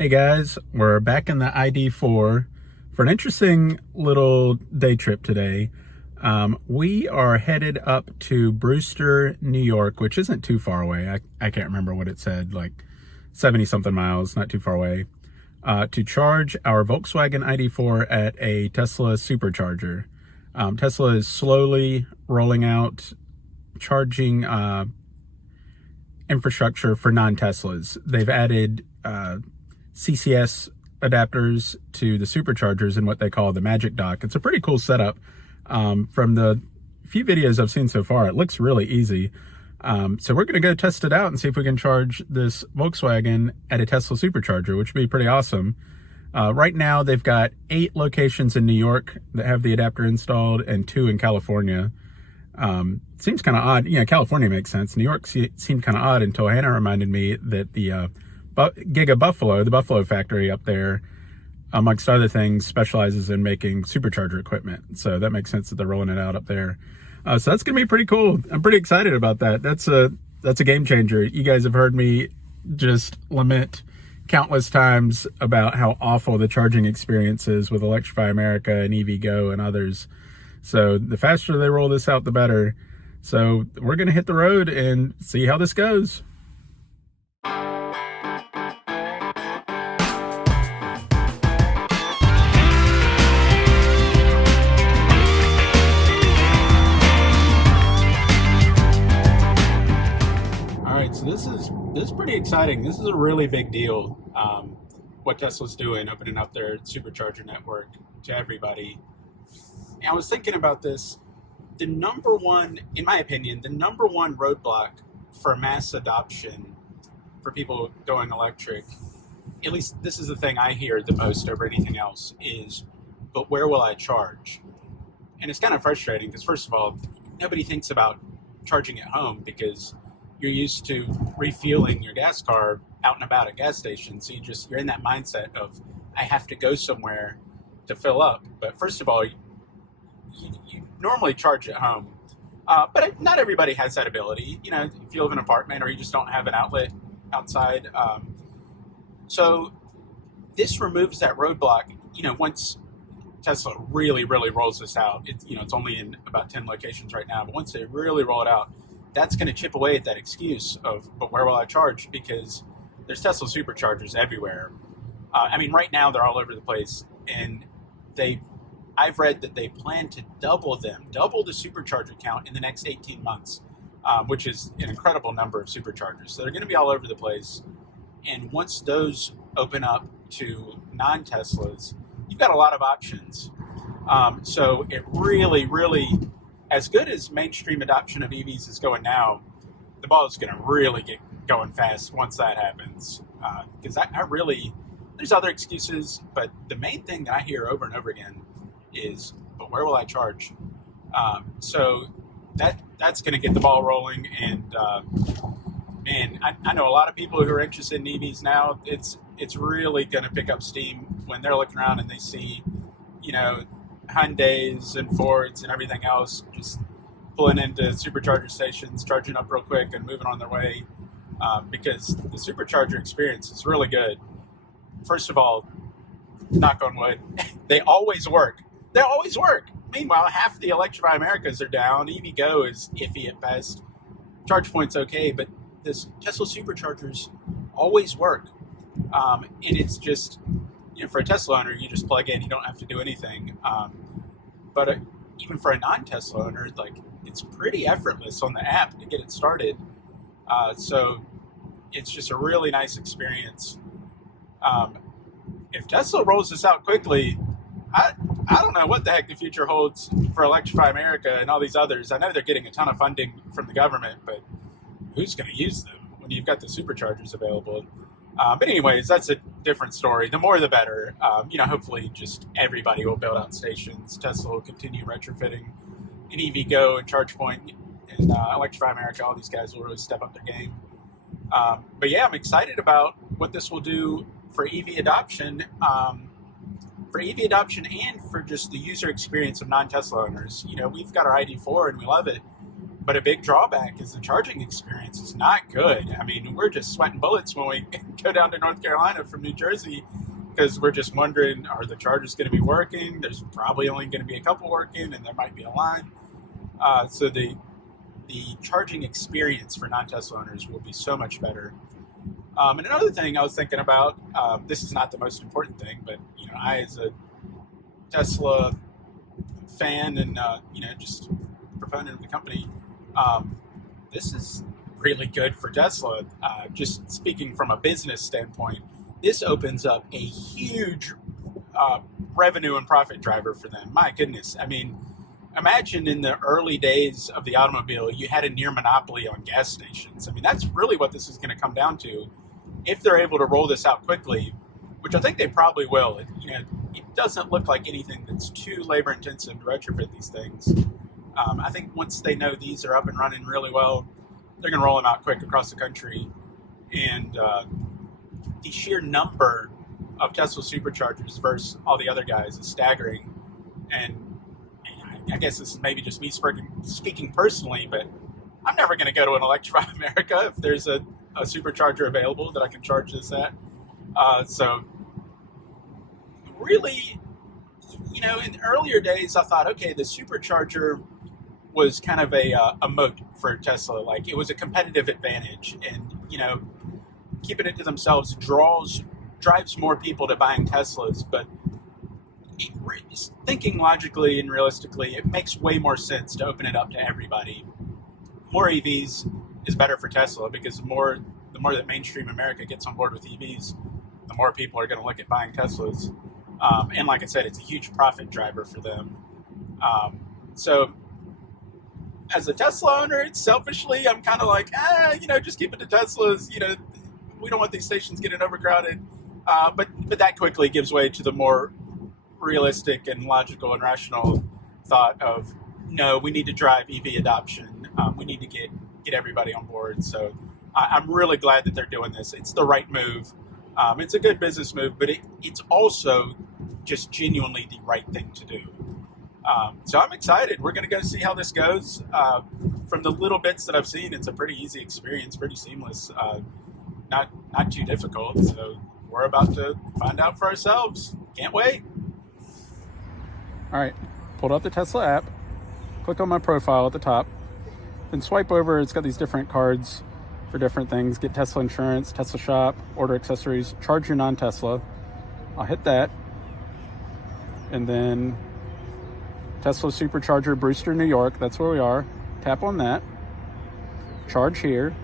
Hey guys, we're back in the ID.4 for an interesting little day trip today. We are headed up to Brewster, New York, which isn't too far away. I can't remember what it said, like 70 something miles, not too far away, to charge our Volkswagen ID.4 at a Tesla Supercharger. Tesla is slowly rolling out charging infrastructure for non-Teslas. They've added CCS adapters to the superchargers in what they call the Magic Dock. It's a pretty cool setup. From the few videos I've seen so far, it looks really easy. So we're going to go test it out and see if we can charge this Volkswagen at a Tesla supercharger, which would be pretty awesome. Right now, they've got 8 locations in New York that have the adapter installed and 2 in California. Seems kind of odd. You know, California makes sense. New York seemed kind of odd until Hannah reminded me that the Giga Buffalo, the Buffalo factory up there, amongst other things, specializes in making supercharger equipment. So that makes sense that they're rolling it out up there. So that's going to be pretty cool. I'm pretty excited about that. That's a game changer. You guys have heard me just lament countless times about how awful the charging experience is with Electrify America and EVgo and others. So the faster they roll this out, the better. So we're going to hit the road and see how this goes. So this is pretty exciting. This is a really big deal. What Tesla's doing, opening up their supercharger network to everybody. And I was thinking about this. The number one, in my opinion, the number one roadblock for mass adoption for people going electric, at least this is the thing I hear the most over anything else, is, but where will I charge? And it's kind of frustrating because, first of all, nobody thinks about charging at home because you're used to refueling your gas car out and about at gas stations. So you're in that mindset of, I have to go somewhere to fill up. But first of all, you normally charge at home. But not everybody has that ability. You know, if you live in an apartment or you just don't have an outlet outside. So this removes that roadblock. You know, once Tesla really, really rolls this out, it's only in about 10 locations right now. But once they really roll it out, that's going to chip away at that excuse of, but where will I charge? Because there's Tesla superchargers everywhere. I mean, right now they're all over the place, and I've read that they plan to double the supercharger count in the next 18 months, which is an incredible number of superchargers. So they're going to be all over the place. And once those open up to non-Teslas, you've got a lot of options. So it really, really, as good as mainstream adoption of EVs is going now, the ball is going to really get going fast once that happens. Because there's other excuses, but the main thing that I hear over and over again is, but where will I charge? So that's going to get the ball rolling. And man, I know a lot of people who are interested in EVs now. It's really going to pick up steam when they're looking around and they see, Hyundais and Fords and everything else just pulling into supercharger stations, charging up real quick and moving on their way, because the supercharger experience is really good. First of all, knock on wood, they always work. They always work. Meanwhile, half the Electrify Americas are down. EVgo is iffy at best. ChargePoint's okay, but this Tesla superchargers always work. And it's just, for a Tesla owner, you just plug in, you don't have to do anything. But even for a non-Tesla owner, it's pretty effortless on the app to get it started. So it's just a really nice experience. If Tesla rolls this out quickly, I don't know what the heck the future holds for Electrify America and all these others. I know they're getting a ton of funding from the government, but who's going to use them when you've got the superchargers available? But anyways, that's a different story. The more the better. Hopefully just everybody will build out stations. Tesla will continue retrofitting, and EVgo and ChargePoint and Electrify America, all these guys will really step up their game. But yeah, I'm excited about what this will do for EV adoption. And for just the user experience of non-Tesla owners. We've got our ID.4 and we love it, But a big drawback is the charging experience is not good. I mean, we're just sweating bullets when we go down to North Carolina from New Jersey because we're just wondering, are the chargers going to be working? There's probably only going to be a couple working, and there might be a line. So the charging experience for non-Tesla owners will be so much better. And another thing I was thinking about, this is not the most important thing, but I as a Tesla fan and just proponent of the company, this is really good for Tesla. Just speaking from a business standpoint, this opens up a huge revenue and profit driver for them. My goodness, I mean, imagine in the early days of the automobile, you had a near monopoly on gas stations. I mean, that's really what this is going to come down to. If they're able to roll this out quickly, which I think they probably will, it doesn't look like anything that's too labor intensive to retrofit these things. I think once they know these are up and running really well, they're going to roll them out quick across the country. And the sheer number of Tesla superchargers versus all the other guys is staggering. And I guess this is maybe just me speaking personally, but I'm never going to go to an Electrify America if there's a supercharger available that I can charge this at. So really, in earlier days, I thought, okay, the supercharger was kind of a moat for Tesla. Like, it was a competitive advantage, and keeping it to themselves drives more people to buying Teslas. But thinking logically and realistically, it makes way more sense to open it up to everybody. More EVs is better for Tesla, because the more that mainstream America gets on board with EVs, the more people are going to look at buying Teslas. And like I said, it's a huge profit driver for them. So as a Tesla owner, selfishly, I'm kind of like, just keep it to Teslas. We don't want these stations getting overcrowded. But that quickly gives way to the more realistic and logical and rational thought of, no, we need to drive EV adoption. We need to get everybody on board. So I'm really glad that they're doing this. It's the right move. It's a good business move, but it's also just genuinely the right thing to do. So I'm excited. We're going to go see how this goes. From the little bits that I've seen, it's a pretty easy experience, pretty seamless, not too difficult. So we're about to find out for ourselves. Can't wait. All right, pulled out the Tesla app, click on my profile at the top, then swipe over. It's got these different cards for different things. Get Tesla insurance, Tesla shop, order accessories, charge your non-Tesla. I'll hit that. And then Tesla Supercharger, Brewster, New York. That's where we are. Tap on that. Charge here.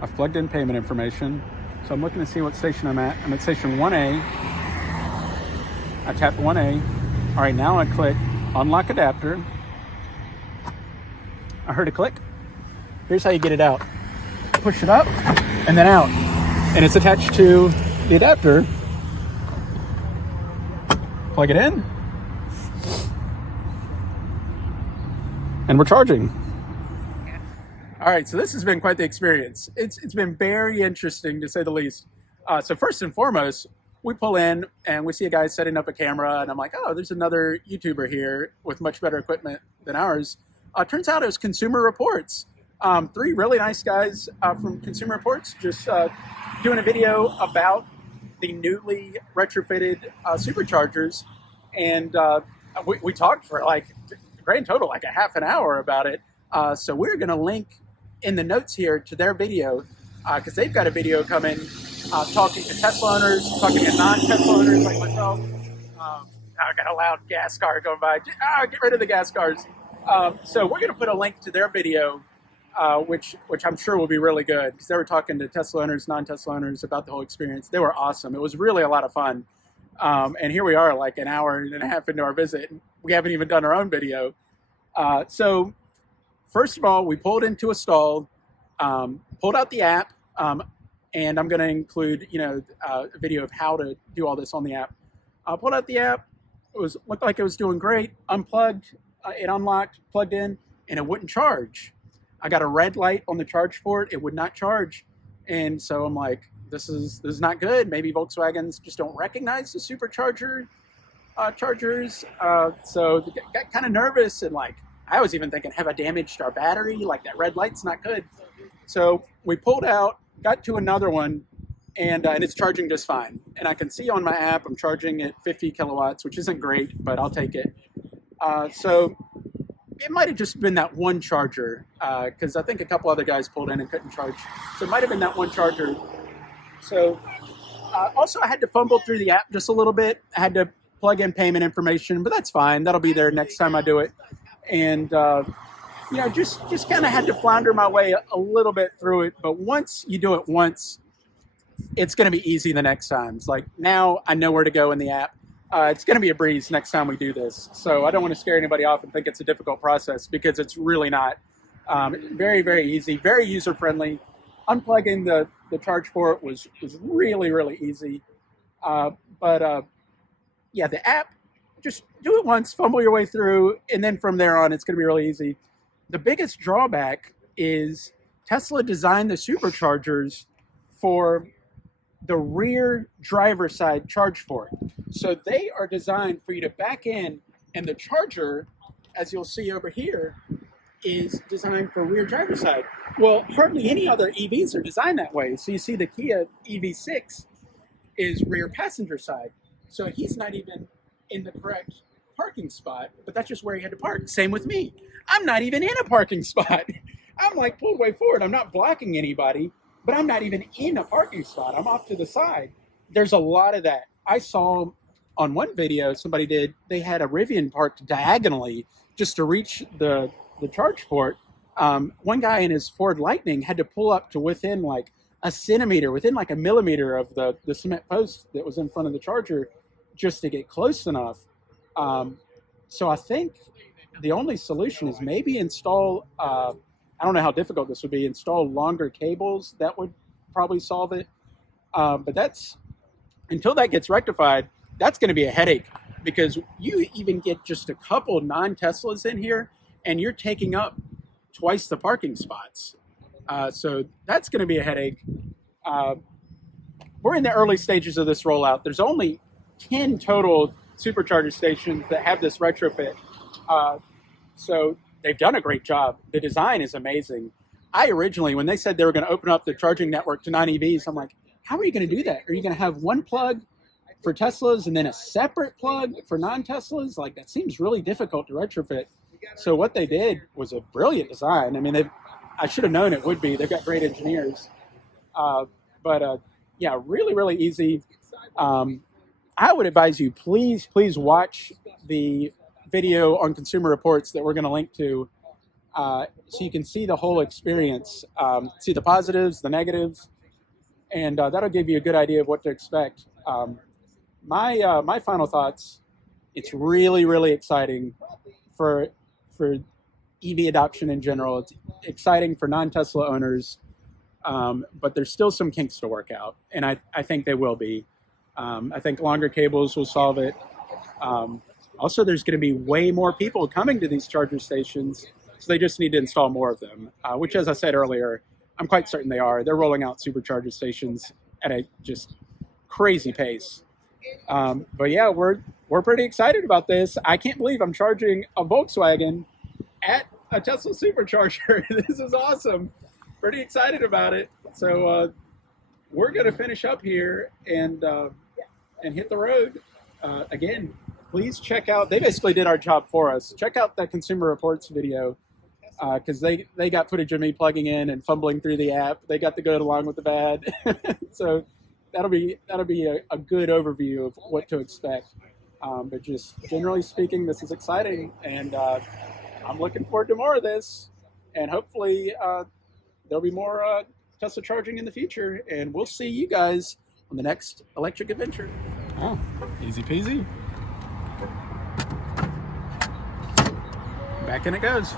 I've plugged in payment information. So I'm looking to see what station I'm at. I'm at station 1A. I tapped 1A. All right, now I click unlock adapter. I heard a click. Here's how you get it out. Push it up and then out. And it's attached to the adapter. Plug it in. And we're charging. All right, so this has been quite the experience. It's been very interesting, to say the least. So first and foremost, we pull in and we see a guy setting up a camera, and I'm like, oh, there's another YouTuber here with much better equipment than ours. Turns out it was Consumer Reports. 3 really nice guys from Consumer Reports just doing a video about the newly retrofitted superchargers. And we talked for like grand total, like a half an hour about it. So we're going to link in the notes here to their video, because they've got a video coming talking to Tesla owners, talking to non-Tesla owners like myself. I got a loud gas car going by. Get rid of the gas cars. So we're going to put a link to their video, which I'm sure will be really good, because they were talking to Tesla owners, non-Tesla owners about the whole experience. They were awesome. It was really a lot of fun. And here we are, like an hour and a half into our visit. We haven't even done our own video. So first of all, we pulled into a stall, pulled out the app, and I'm going to include, a video of how to do all this on the app. Pulled out the app. Looked like it was doing great. Unplugged, it unlocked, plugged in, and it wouldn't charge. I got a red light on the charge port. It would not charge. And so I'm like, this is not good. Maybe Volkswagens just don't recognize the supercharger chargers. So got kind of nervous and like, I was even thinking, have I damaged our battery? Like that red light's not good. So we pulled out, got to another one, and it's charging just fine. And I can see on my app I'm charging at 50 kilowatts, which isn't great, but I'll take it. So it might have just been that one charger, because I think a couple other guys pulled in and couldn't charge. So it might have been that one charger. So also I had to fumble through the app just a little bit. I had to plug in payment information, but that's fine. That'll be there next time I do it. And just kind of had to flounder my way a little bit through it. But once you do it once, it's going to be easy the next time. It's like, now I know where to go in the app. It's going to be a breeze next time we do this. So I don't want to scare anybody off and think it's a difficult process, because it's really not. Very, very easy, very user-friendly. Unplugging the charge port was really, really easy. The app, just do it once, fumble your way through, and then from there on, it's going to be really easy. The biggest drawback is Tesla designed the superchargers for the rear driver side charge port. So they are designed for you to back in, and the charger, as you'll see over here, is designed for rear driver side. Well, hardly any other EVs are designed that way. So you see the Kia EV6 is rear passenger side. So he's not even in the correct parking spot, but that's just where he had to park. Same with me. I'm not even in a parking spot. I'm like pulled way forward. I'm not blocking anybody, but I'm not even in a parking spot. I'm off to the side. There's a lot of that. I saw on one video somebody did, they had a Rivian parked diagonally just to reach the charge port. One guy in his Ford Lightning had to pull up to within like a centimeter, within like a millimeter of the cement post that was in front of the charger just to get close enough. So I think the only solution is maybe install, I don't know how difficult this would be, install longer cables. That would probably solve it. But until that gets rectified, that's going to be a headache, because you even get just a couple non-Teslas in here and you're taking up twice the parking spots. So that's going to be a headache. We're in the early stages of this rollout. There's only 10 total supercharger stations that have this retrofit. So they've done a great job. The design is amazing. I originally, when they said they were going to open up the charging network to non-EVs, I'm like, how are you going to do that? Are you going to have one plug for Teslas and then a separate plug for non-Teslas? Like, that seems really difficult to retrofit. So what they did was a brilliant design. I mean, I should have known it would be. They've got great engineers. Really, really easy. I would advise you, please watch the video on Consumer Reports that we're going to link to, so you can see the whole experience, see the positives, the negatives, and that'll give you a good idea of what to expect. My final thoughts: it's really, really exciting for EV adoption in general. It's exciting for non-Tesla owners, but there's still some kinks to work out, and I think they will be. I think longer cables will solve it. Also, there's going to be way more people coming to these charger stations, so they just need to install more of them, which, as I said earlier, I'm quite certain they are. They're rolling out supercharger stations at a just crazy pace. But yeah, we're pretty excited about this. I can't believe I'm charging a Volkswagen at a Tesla supercharger. This is awesome. Pretty excited about it. So we're going to finish up here and hit the road. Again, please check out, they basically did our job for us. Check out that Consumer Reports video, because they got footage of me plugging in and fumbling through the app. They got the good along with the bad. So that'll be a good overview of what to expect. But just generally speaking, this is exciting, and I'm looking forward to more of this. And hopefully there'll be more Tesla charging in the future, and we'll see you guys on the next electric adventure. Oh, easy peasy. Back in it goes.